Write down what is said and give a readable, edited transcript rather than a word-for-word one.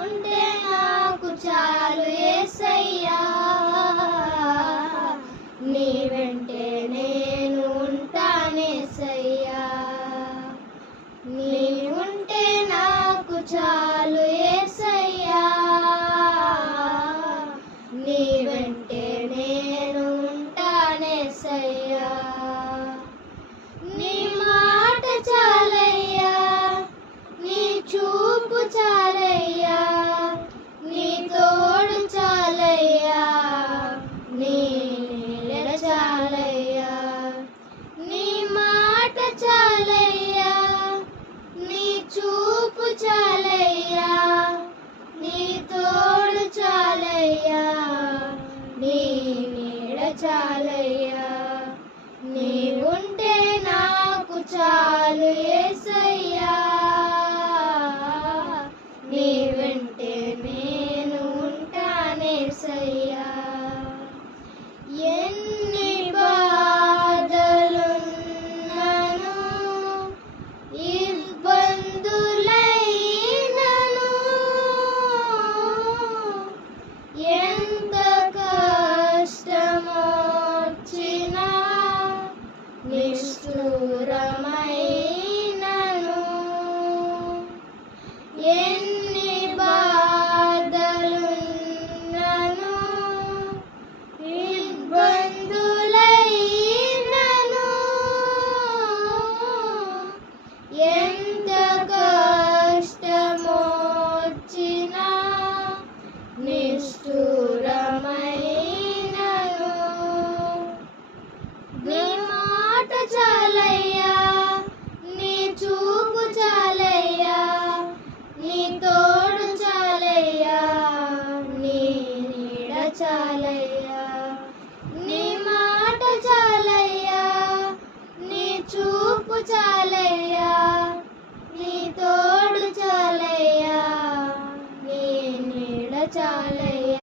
ఉంటే నాకు చాలు యేసయ్యా, నీ వెంటే నేను ఉంటానేసయ్యా. నీ ఉంటే నాకు చాలు యేసయ్యా, నీ వెంటే నేను ఉంటానేసయ్యా. నీ మాట చాలయ్యా, నీ చూపు చాలయ్యా, నీ తోడు చాలయ్యా, నీ నీడ చాలయ్యా. నీ మాట చాలయ్యా, నీ చూపు చాలయ్యా, నీ తోడు చాలయ్యా, నీ నీడ చాలయ్యా. నీ ఉంటే నాకు చాలు యేసయ్యా, నీ వెంటే నేను ఉంటానేసయ్యా. ఎన్ని బాధలున్నను, ఇబ్బందులైనను, ఎంత కష్టమొచ్చినా నిష్ఠురమైనను, ఎన్ని బాధలున్నను, ఇబ్బందులైనను, ఎంత కష్టమొచ్చినా నిష్ఠురమైనను. నీ మాట చాలయ్యా, నీ చూపు చాలయ్యా, నీ తోడు చాలయ్యా, నీ నీడ చాలయ్యా. నీ మాట చాలయ్యా, నీ చూపు చాలయ్యా, నీ తోడు చాలయ్యా, నీ నీడ చాలయ్యా.